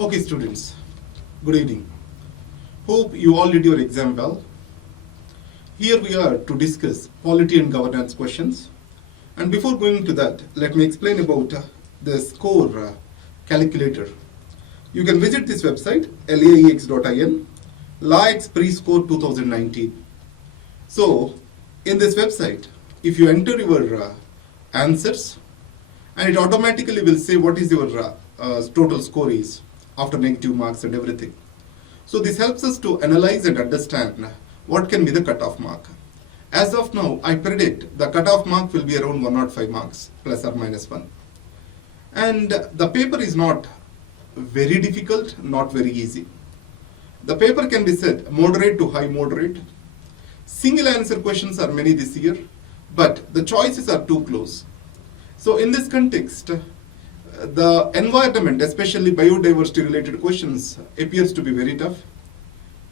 Okay, students, good evening. Hope you all did your exam well. Here we are to discuss polity and governance questions. And before going to that, let me explain about the score calculator. You can visit this website, laex.in, LAEX Pre-Score 2019. So, in this website, if you enter your answers, and it automatically will say what is your total score is after negative marks and everything. So this helps us to analyze and understand what can be the cutoff mark. As of now, I predict the cutoff mark will be around 105 marks, plus or minus 1. And the paper is not very difficult, not very easy. The paper can be said moderate to high moderate. Single answer questions are many this year, but the choices are too close. So in this context, the environment, especially biodiversity related questions, appears to be very tough.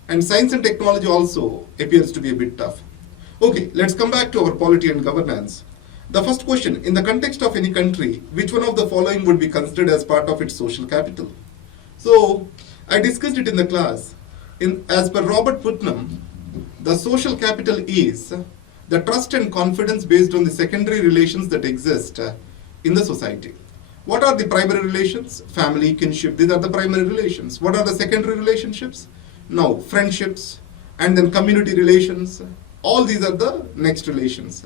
And science and technology also appears to be a bit tough. Okay, let's come back to our polity and governance. The first question, in the context of any country, which one of the following would be considered as part of its social capital? So, I discussed it in the class. As per Robert Putnam, the social capital is the trust and confidence based on the secondary relations that exist in the society. What are the primary relations? Family, kinship, these are the primary relations. What are the secondary relationships? Now, friendships, and then community relations. All these are the next relations.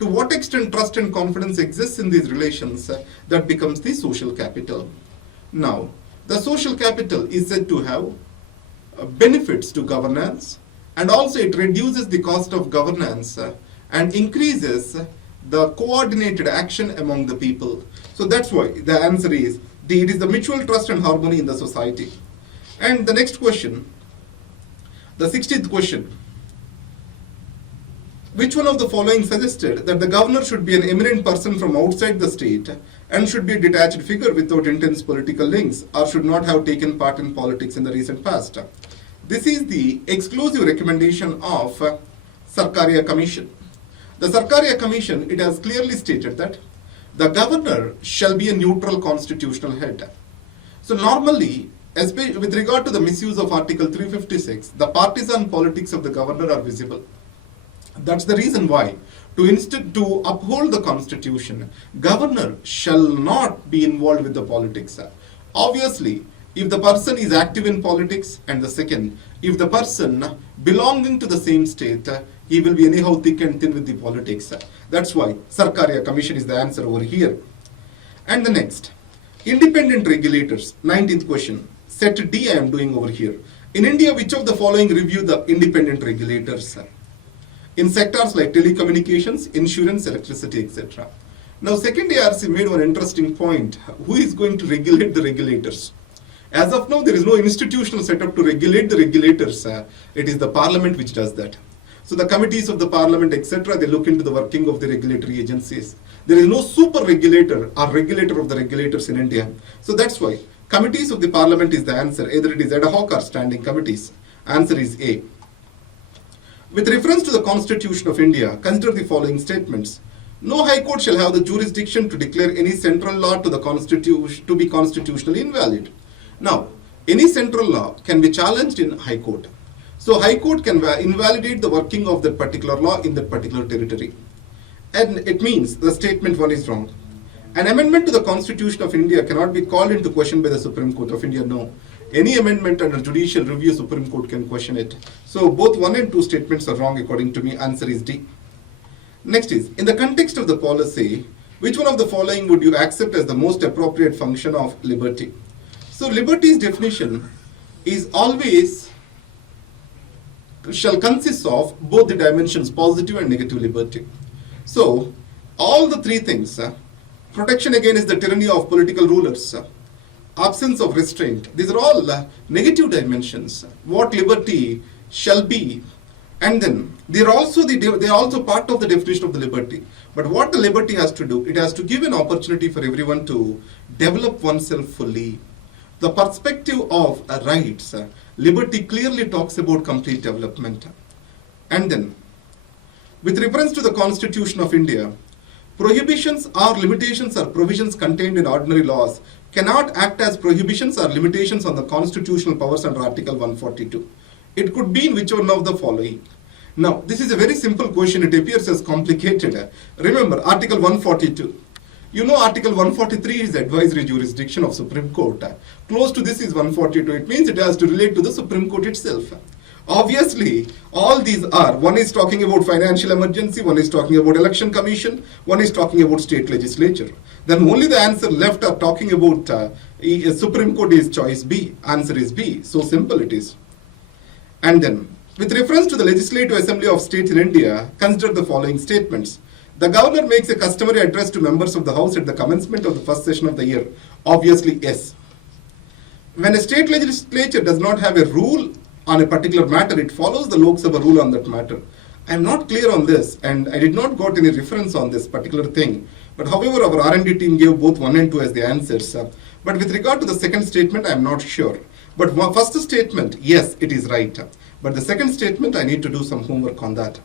To what extent trust and confidence exists in these relations, that becomes the social capital. Now, the social capital is said to have benefits to governance, and also it reduces the cost of governance and increases the coordinated action among the people. So that's why the answer is D. It is the mutual trust and harmony in the society. And the next question, the 16th question. Which one of the following suggested that the governor should be an eminent person from outside the state and should be a detached figure without intense political links, or should not have taken part in politics in the recent past? This is the exclusive recommendation of Sarkaria Commission. The Sarkaria Commission, it has clearly stated that the governor shall be a neutral constitutional head. So normally, with regard to the misuse of Article 356, the partisan politics of the governor are visible. That's the reason why, to uphold the constitution, governor shall not be involved with the politics. Obviously, if the person is active in politics, and the second, if the person belonging to the same state, he will be anyhow thick and thin with the politics. That's why Sarkaria Commission is the answer over here. And the next, independent regulators, 19th question. Set D I am doing over here. In India, which of the following review the independent regulators? In sectors like telecommunications, insurance, electricity, etc. Now, second ARC made one interesting point. Who is going to regulate the regulators? As of now, there is no institutional setup to regulate the regulators. It is the parliament which does that. So the committees of the parliament, etc., they look into the working of the regulatory agencies. There is no super regulator or regulator of the regulators in India. So that's why committees of the parliament is the answer. Either it is ad hoc or standing committees. Answer is A. With reference to the Constitution of India, consider the following statements. No High Court shall have the jurisdiction to declare any central law to the Constitution to be constitutionally invalid. Now, any central law can be challenged in High Court. So High Court can invalidate the working of that particular law in that particular territory. And it means the statement 1 is wrong. An amendment to the Constitution of India cannot be called into question by the Supreme Court of India. No. Any amendment under judicial review, Supreme Court can question it. So both 1 and 2 statements are wrong according to me. Answer is D. Next is, in the context of the policy, which one of the following would you accept as the most appropriate function of liberty? So liberty's definition is always shall consist of both the dimensions positive and negative liberty. So all the three things, protection against the tyranny of political rulers, absence of restraint, these are all negative dimensions. What liberty shall be, and then they are also part of the definition of the liberty. But what the liberty has to do, it has to give an opportunity for everyone to develop oneself fully. The perspective of rights, liberty clearly talks about complete development. And then, with reference to the Constitution of India, prohibitions or limitations or provisions contained in ordinary laws cannot act as prohibitions or limitations on the constitutional powers under Article 142. It could be in which one of the following. Now, this is a very simple question. It appears as complicated. Remember, Article 142. You know Article 143 is advisory jurisdiction of Supreme Court. Close to this is 142. It means it has to relate to the Supreme Court itself. Obviously, all these are, one is talking about financial emergency, one is talking about election commission, one is talking about state legislature. Then only the answer left are talking about Supreme Court is choice B. Answer is B. So simple it is. And then, with reference to the Legislative Assembly of States in India, consider the following statements. The governor makes a customary address to members of the House at the commencement of the first session of the year. Obviously, yes. When a state legislature does not have a rule on a particular matter, it follows the Lok Sabha rule on that matter. I am not clear on this, and I did not got any reference on this particular thing. But however, our R&D team gave both 1 and 2 as the answers. But with regard to the second statement, I am not sure. But first statement, yes, it is right. But the second statement, I need to do some homework on that.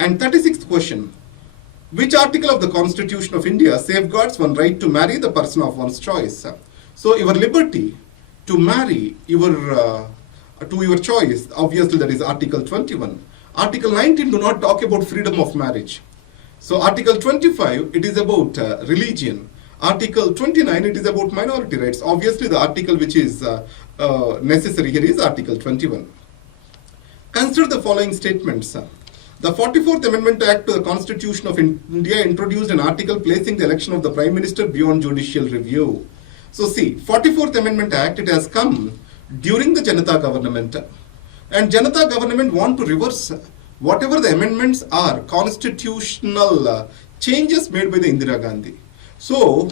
And 36th question. Which article of the Constitution of India safeguards one right to marry the person of one's choice? So your liberty to marry to your choice, obviously that is Article 21. Article 19 do not talk about freedom of marriage. So Article 25, it is about religion. Article 29, it is about minority rights. Obviously the article which is necessary here is Article 21. Consider the following statements. The 44th Amendment Act to the Constitution of India introduced an article placing the election of the Prime Minister beyond judicial review. So see, 44th Amendment Act, it has come during the Janata government. And Janata government want to reverse whatever the amendments are, constitutional changes made by the Indira Gandhi. So,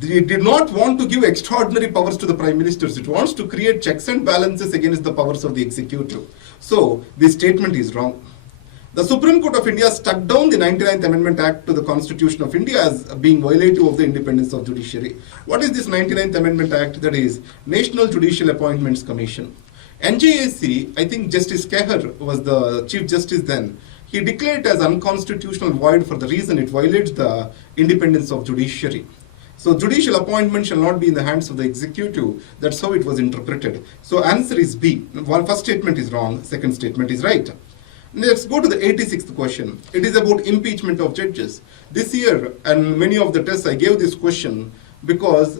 they did not want to give extraordinary powers to the Prime Ministers. It wants to create checks and balances against the powers of the executive. So, this statement is wrong. The Supreme Court of India struck down the 99th Amendment Act to the Constitution of India as being violative of the independence of judiciary. What is this 99th Amendment Act? That is National Judicial Appointments Commission. NJAC, I think Justice Kehar was the Chief Justice then. He declared it as unconstitutional and void for the reason it violates the independence of judiciary. So judicial appointment shall not be in the hands of the executive. That's how it was interpreted. So answer is B. First statement is wrong, second statement is right. Let's go to the 86th question. It is about impeachment of judges. This year, and many of the tests, I gave this question because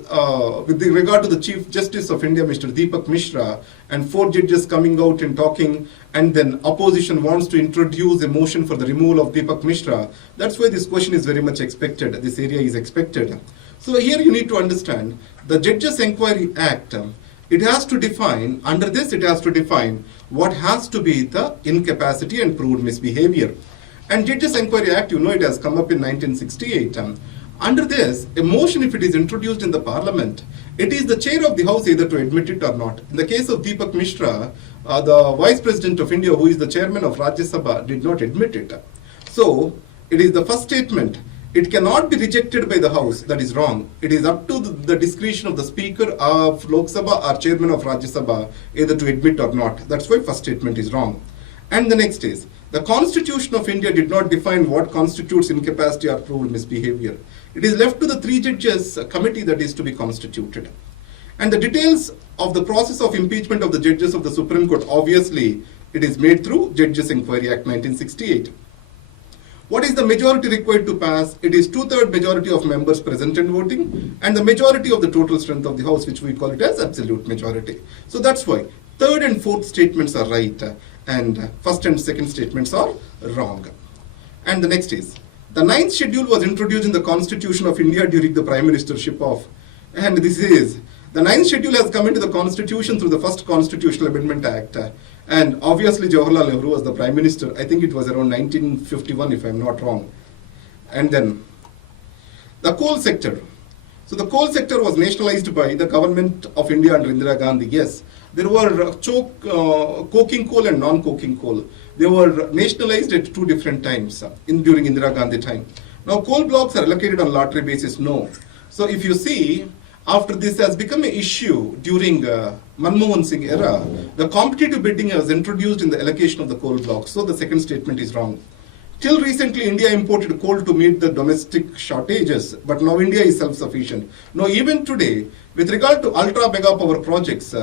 with regard to the Chief Justice of India, Mr. Deepak Mishra, and 4 judges coming out and talking, and then opposition wants to introduce a motion for the removal of Deepak Mishra. That's why this question is very much expected. This area is expected. So here you need to understand the Judges Enquiry Act. It has to define, under this it has to define what has to be the incapacity and proved misbehavior. And Judges Enquiry Act, you know, it has come up in 1968. Under this, a motion, if it is introduced in the parliament, it is the chair of the house either to admit it or not. In the case of Deepak Mishra, the Vice President of India, who is the chairman of Rajya Sabha, did not admit it. So, it is the first statement. It cannot be rejected by the House. That is wrong. It is up to the discretion of the Speaker of Lok Sabha or Chairman of Rajya Sabha either to admit or not. That's why first statement is wrong. And the next is, the Constitution of India did not define what constitutes incapacity or proved misbehavior. It is left to the 3 judges committee that is to be constituted. And the details of the process of impeachment of the judges of the Supreme Court, obviously, it is made through Judges Enquiry Act 1968. What is the majority required to pass? It is 2/3 majority of members present and voting, and the majority of the total strength of the House, which we call it as absolute majority. So that's why 3rd and 4th statements are right, and 1st and 2nd statements are wrong. And the next is, the 9th schedule was introduced in the Constitution of India during the Prime Ministership of, and this is, the 9th schedule has come into the Constitution through the first Constitutional Amendment Act. And obviously Jawaharlal Nehru was the Prime Minister. I think it was around 1951 if I am not wrong. And then the coal sector. So the coal sector was nationalized by the government of India under Indira Gandhi. Yes, there were coking coal and non-coking coal. They were nationalized at 2 different times during Indira Gandhi time. Now coal blocks are allocated on lottery basis, no. So if you see, after this has become an issue during Manmohan Singh era, the competitive bidding was introduced in the allocation of the coal blocks. So the second statement is wrong. Till recently, India imported coal to meet the domestic shortages, but now India is self-sufficient. Now, even today, with regard to ultra mega power projects,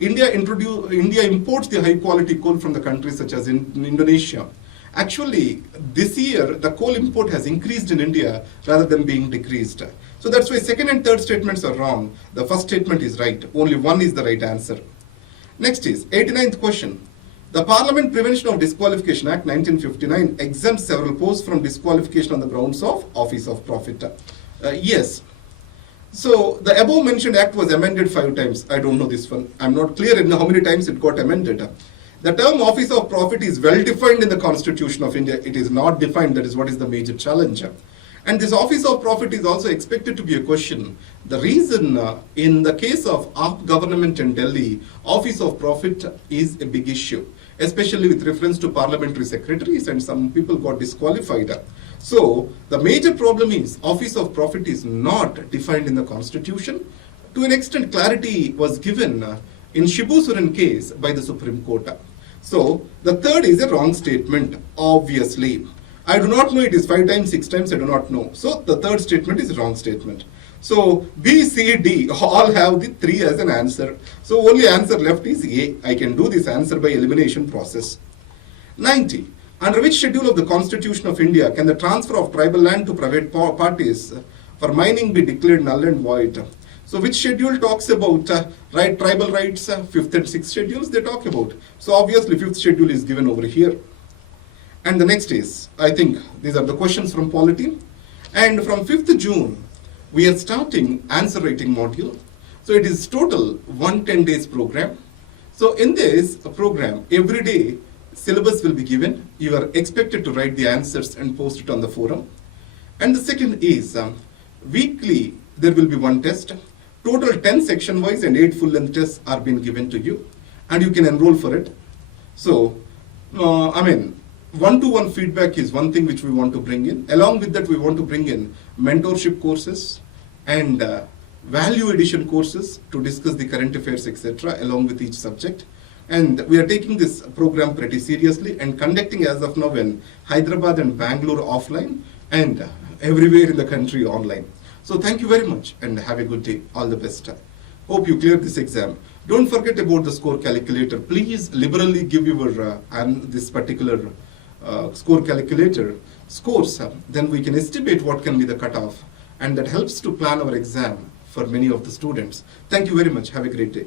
India imports the high quality coal from the countries such as in Indonesia. Actually, this year, the coal import has increased in India rather than being decreased. So that's why second and third statements are wrong. The first statement is right. Only one is the right answer. Next is 89th question. The Parliament Prevention of Disqualification Act 1959 exempts several posts from disqualification on the grounds of office of profit. Yes. So the above mentioned act was amended 5 times. I don't know this one. I'm not clear in how many times it got amended. The term office of profit is well defined in the Constitution of India. It is not defined. That is what is the major challenge. And this office of profit is also expected to be a question. The reason in the case of AAP government in Delhi, office of profit is a big issue, especially with reference to parliamentary secretaries, and some people got disqualified. So the major problem is office of profit is not defined in the Constitution. To an extent, clarity was given in Shibu Soren case by the Supreme Court. So the third is a wrong statement, obviously. I do not know, it is 5 times, 6 times, I do not know. So the third statement is a wrong statement. So B, C, D all have the 3 as an answer. So only answer left is A. I can do this answer by elimination process. 90. Under which schedule of the Constitution of India can the transfer of tribal land to private parties for mining be declared null and void? So which schedule talks about tribal rights? 5th and 6th schedules they talk about. So obviously 5th schedule is given over here. And the next is, I think these are the questions from Polity. And from 5th June, we are starting answer writing module. So it is total 110 days program. So in this program, every day syllabus will be given. You are expected to write the answers and post it on the forum. And the second is weekly there will be 1 test. Total 10 section wise and 8 full length tests are being given to you. And you can enroll for it. So, one-to-one feedback is one thing which we want to bring in. Along with that, we want to bring in mentorship courses and value addition courses to discuss the current affairs, etc., along with each subject. And we are taking this program pretty seriously and conducting as of now in Hyderabad and Bangalore offline and everywhere in the country online. So thank you very much and have a good day. All the best. Hope you clear this exam. Don't forget about the score calculator. Please liberally give your this particular score calculator scores, then we can estimate what can be the cutoff, and that helps to plan our exam for many of the students. Thank you very much. Have a great day.